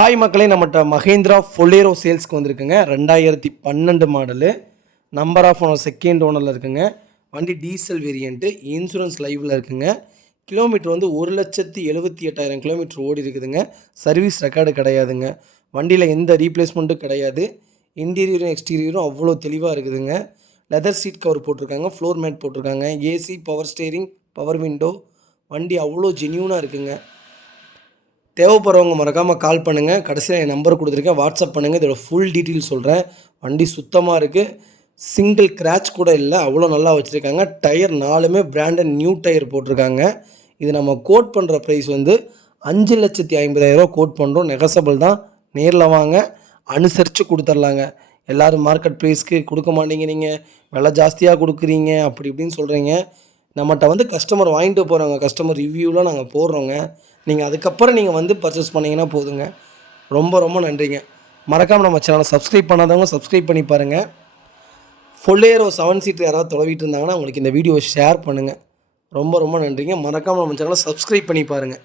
Hi மக்களே, நம்மகிட்ட மஹேந்திரா ஃபொலேரோ சேல்ஸ்க்கு வந்திருக்குங்க. 2012 model. Number of owner second ஓனரில் இருக்குங்க. வண்டி டீசல் வேரியண்ட்டு, இன்சூரன்ஸ் லைவில் இருக்குங்க. கிலோமீட்டர் வந்து 1,78,000 கிலோமீட்டர் ஓடி இருக்குதுங்க. சர்வீஸ் ரெக்கார்டு கிடையாதுங்க. வண்டியில் எந்த ரீப்ளேஸ்மெண்ட்டும் கிடையாது. இன்டீரியரும் எக்ஸ்டீரியரும் அவ்வளோ தெளிவாக இருக்குதுங்க. லெதர் சீட் கவர் போட்டிருக்காங்க, ஃப்ளோர் மேட் போட்டிருக்காங்க, AC, power steering, power window. வண்டி அவ்வளோ ஜென்யூனாக இருக்குங்க. தேவைப்படுறவங்க மறக்காமல் கால் பண்ணுங்கள். கடைசியில் என் நம்பர் கொடுத்துருக்கேன், வாட்ஸ்அப் பண்ணுங்கள். இதோட ஃபுல் டீட்டெயில் சொல்கிறேன். வண்டி சுத்தமாக இருக்குது, சிங்கிள் கிராச் கூட இல்லை, அவ்வளோ நல்லா வச்சுருக்காங்க. டயர் 4மே பிராண்டட் நியூ டயர் போட்டிருக்காங்க. இது நம்ம கோட் பண்ணுற ப்ரைஸ் வந்து 5,50,000 கோட் பண்ணுறோம். நெகசபிள் தான். நேரில் வாங்க, அனுசரித்து கொடுத்துர்லாங்க. எல்லோரும் மார்க்கெட் ப்ரைஸ்க்கு கொடுக்க மாட்டீங்க, நீங்கள் விலை ஜாஸ்தியாக கொடுக்குறீங்க அப்படி இப்படின்னு சொல்கிறீங்க. நம்மகிட்ட வந்து கஸ்டமர் வாங்கிட்டு போகிறவங்க கஸ்டமர் ரிவ்யூலாம் நாங்கள் போடுறோங்க. நீங்கள் அதுக்கப்புறம் நீங்கள் வந்து பர்ச்சேஸ் பண்ணிங்கன்னா போதுங்க. ரொம்ப ரொம்ப நன்றிங்க. மறக்காமல் நம்ம சேனலை சப்ஸ்கிரைப் பண்ணாதவங்க சப்ஸ்கிரைப் பண்ணி பாருங்கள். ஃபொலேரோ 7 சீட்டர் யாராவது தொலைவிட்டு இருந்தாங்கன்னா உங்களுக்கு இந்த வீடியோவை ஷேர் பண்ணுங்கள். ரொம்ப ரொம்ப நன்றிங்க. மறக்காமல் நம்ம சேனலை சப்ஸ்கிரைப் பண்ணி பாருங்கள்.